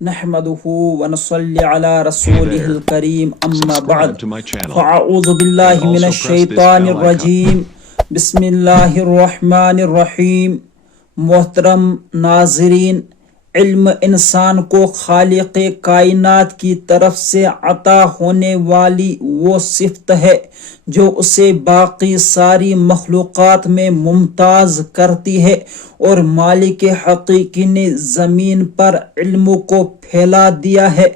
نحمده ونصلي على رسوله الكريم أما بعد Subscribe to my channel. فأعوذ بالله And من also press this الشيطان bell icon. الرجيم بسم الله الرحمن الرحیم. محترم ناظرین، علم انسان کو خالق کائنات کی طرف سے عطا ہونے والی وہ صفت ہے جو اسے باقی ساری مخلوقات میں ممتاز کرتی ہے، اور مالک حقیقی نے زمین پر علم کو پھیلا دیا ہے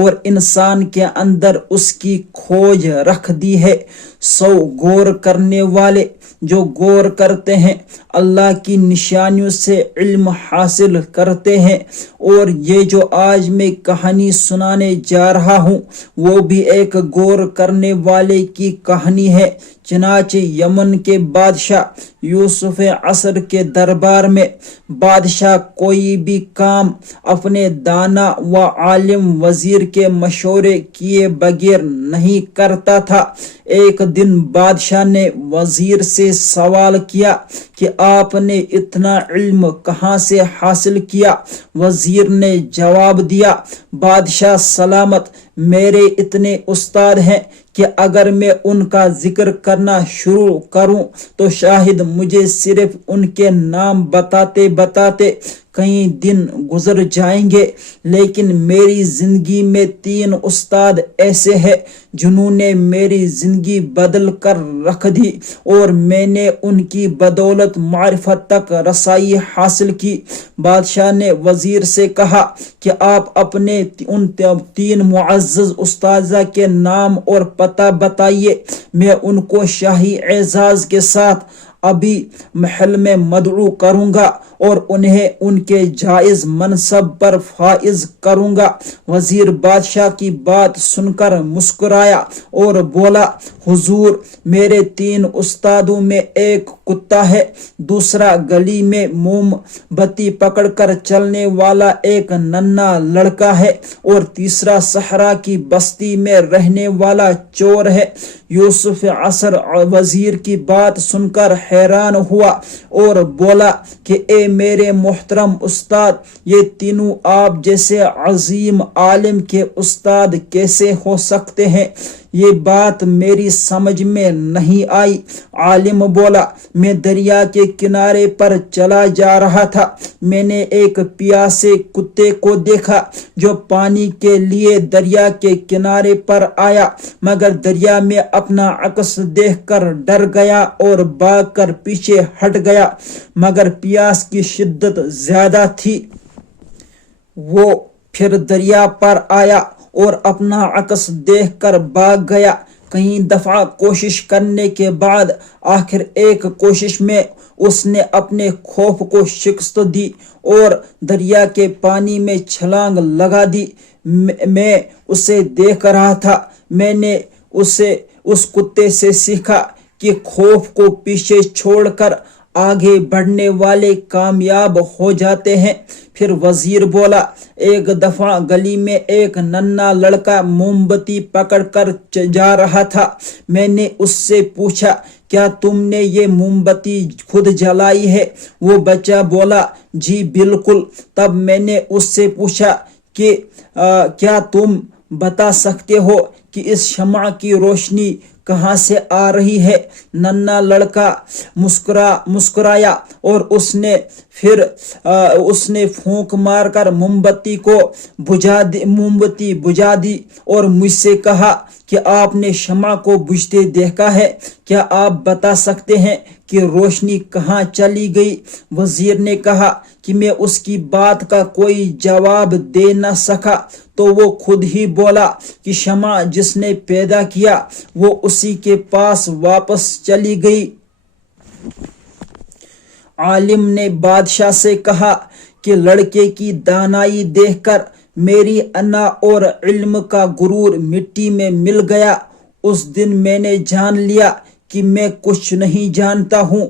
اور انسان کے اندر اس کی کھوج رکھ دی ہے۔ سو غور کرنے والے جو غور کرتے ہیں اللہ کی نشانیوں سے علم حاصل کرتے ہیں، اور یہ جو آج میں کہانی سنانے جا رہا ہوں وہ بھی ایک غور کرنے والے کی کہانی ہے۔ چنانچہ یمن کے بادشاہ یوسف عصر کے دربار میں بادشاہ کوئی بھی کام اپنے دانا و عالم وزیر کے مشورے کیے بغیر نہیں کرتا تھا۔ ایک دن بادشاہ نے وزیر سے سوال کیا کہ آپ نے اتنا علم کہاں سے حاصل کیا؟ وزیر نے جواب دیا، بادشاہ سلامت، میرے اتنے استاد ہیں کہ اگر میں ان کا ذکر کرنا شروع کروں تو شاید مجھے صرف ان کے نام بتاتے بتاتے کئی دن گزر جائیں گے، لیکن میری زندگی میں 3 استاد ایسے ہیں جنہوں نے میری زندگی بدل کر رکھ دی، اور میں نے ان کی بدولت معرفت تک رسائی حاصل کی۔ بادشاہ نے وزیر سے کہا کہ آپ اپنے ان 3 معزز اساتذہ کے نام اور پتہ بتائیے، میں ان کو شاہی اعزاز کے ساتھ ابھی محل میں مدعو کروں گا اور انہیں ان کے جائز منصب پر فائز کروں گا۔ وزیر بادشاہ کی بات سن کر مسکرایا اور بولا، حضور، میرے 3 استادوں میں ایک کتا ہے، دوسرا گلی میں موم بتی پکڑ کر چلنے والا ایک ننھا لڑکا ہے، اور تیسرا صحرا کی بستی میں رہنے والا چور ہے۔ یوسف عصر وزیر کی بات سن کر حیران ہوا اور بولا کہ اے میرے محترم استاد، یہ تینوں آپ جیسے عظیم عالم کے استاد کیسے ہو سکتے ہیں؟ یہ بات میری سمجھ میں نہیں آئی۔ عالم بولا، میں دریا کے کنارے پر چلا جا رہا تھا، میں نے ایک پیاسے کتے کو دیکھا جو پانی کے لیے دریا کے کنارے پر آیا، مگر دریا میں اپنا عکس دیکھ کر ڈر گیا اور بھاگ کر پیچھے ہٹ گیا، مگر پیاس کی شدت زیادہ تھی۔ وہ پھر دریا پر آیا اور اپنا عکس دیکھ کر بھاگ گیا۔ کئی دفعہ کوشش کرنے کے بعد آخر ایک کوشش میں اس نے اپنے خوف کو شکست دی اور دریا کے پانی میں چھلانگ لگا دی۔ میں اسے دیکھ رہا تھا، میں نے اس کتے سے سیکھا کہ خوف کو پیچھے چھوڑ کر آگے بڑھنے والے کامیاب ہو جاتے ہیں۔ پھر وزیر بولا، ایک دفعہ گلی میں ایک ننھا لڑکا موم بتی پکڑ کر جا رہا تھا، میں نے اس سے پوچھا، کیا تم نے یہ موم بتی خود جلائی ہے؟ وہ بچہ بولا، جی بالکل۔ تب میں نے اس سے پوچھا کہ کیا تم بتا سکتے ہو کہ اس شمع کی روشنی کہاں سے آ رہی ہے؟ ننھا لڑکا مسکرایا اور اس نے پھونک مار کر موم بتی بجھا دی اور مجھ سے کہا کہ آپ نے شمع کو بجھتے دیکھا ہے، کیا آپ بتا سکتے ہیں کہ روشنی کہاں چلی گئی؟ وزیر نے کہا کہ میں اس کی بات کا کوئی جواب دے نہ سکا، تو وہ خود ہی بولا کہ شمع جس نے پیدا کیا وہ اسی کے پاس واپس چلی گئی۔ عالم نے بادشاہ سے کہا کہ لڑکے کی دانائی دیکھ کر میری انا اور علم کا غرور مٹی میں مل گیا۔ اس دن میں نے جان لیا کہ میں کچھ نہیں جانتا ہوں۔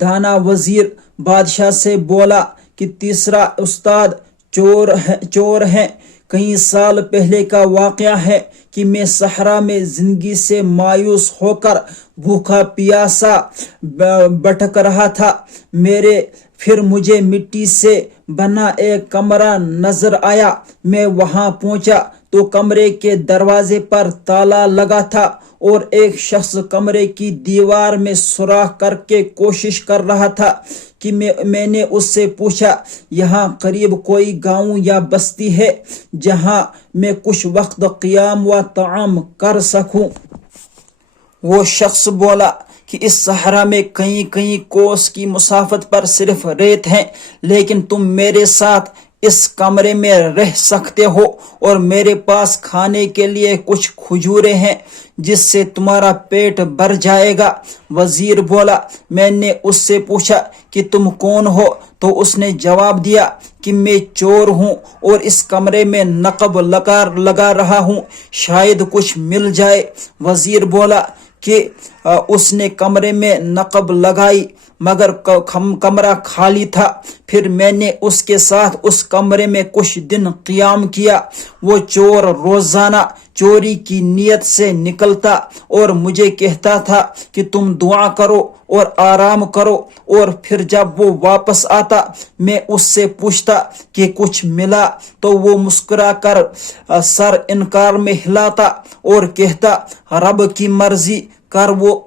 دانا وزیر بادشاہ سے بولا کہ تیسرا استاد چور ہیں، کئی سال پہلے کا واقعہ ہے کہ میں صحرا میں زندگی سے مایوس ہو کر بھوکا پیاسا بھٹک رہا تھا۔ پھر مجھے مٹی سے بنا ایک کمرہ نظر آیا۔ میں وہاں پہنچا تو کمرے کے دروازے پر تالا لگا تھا اور ایک شخص کمرے کی دیوار میں سوراخ کر کے کوشش کر رہا تھا کہ میں نے اس سے پوچھا، یہاں قریب کوئی گاؤں یا بستی ہے جہاں میں کچھ وقت قیام و طعام کر سکوں؟ وہ شخص بولا کہ اس صحرا میں کئی کوس کی مسافت پر صرف ریت ہے، لیکن تم میرے ساتھ اس کمرے میں رہ سکتے ہو اور میرے پاس کھانے کے لیے کچھ کھجوریں ہیں جس سے تمہارا پیٹ بھر جائے گا۔ وزیر بولا، میں نے اس سے پوچھا کہ تم کون ہو؟ تو اس نے جواب دیا کہ میں چور ہوں اور اس کمرے میں نقب لگا رہا ہوں، شاید کچھ مل جائے۔ وزیر بولا کہ اس نے کمرے میں نقب لگائی مگر کمرہ خالی تھا۔ پھر میں نے اس کے ساتھ اس کمرے میں کچھ دن قیام کیا۔ وہ چور روزانہ چوری کی نیت سے نکلتا اور مجھے کہتا تھا کہ تم دعا کرو اور آرام کرو، اور پھر جب وہ واپس آتا میں اس سے پوچھتا کہ کچھ ملا تو وہ مسکرا کر سر انکار میں ہلاتا اور کہتا، رب کی مرضی،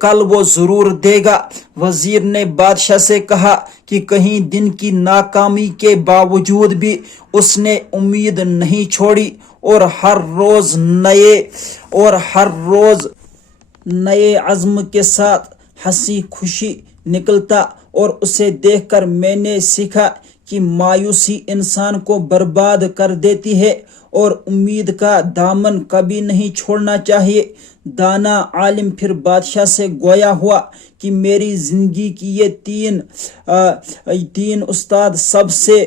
کل وہ ضرور دے گا۔ وزیر نے بادشاہ سے کہا کہ کہیں دن کی ناکامی کے باوجود بھی اس نے امید نہیں چھوڑی اور ہر روز نئے عزم کے ساتھ ہنسی خوشی نکلتا۔ اور اسے دیکھ کر میں نے سیکھا کہ مایوسی انسان کو برباد کر دیتی ہے اور امید کا دامن کبھی نہیں چھوڑنا چاہیے۔ دانا عالم پھر بادشاہ سے گویا ہوا کہ میری زندگی کی یہ تین استاد سب سے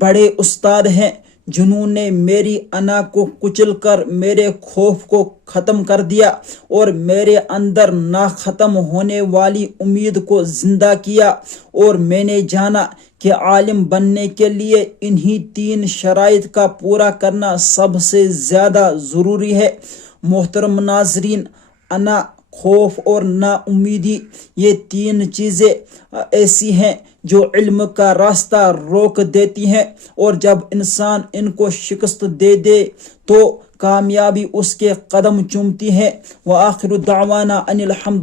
بڑے استاد ہیں، جنہوں نے میری انا کو کچل کر میرے خوف کو ختم کر دیا اور میرے اندر نہ ختم ہونے والی امید کو زندہ کیا، اور میں نے جانا کہ عالم بننے کے لیے انہی تین شرائط کا پورا کرنا سب سے زیادہ ضروری ہے۔ محترم ناظرین، انا، خوف اور نا امیدی، یہ تین چیزیں ایسی ہیں جو علم کا راستہ روک دیتی ہیں، اور جب انسان ان کو شکست دے تو کامیابی اس کے قدم چومتی ہے۔ وآخر دعوانا ان الحمد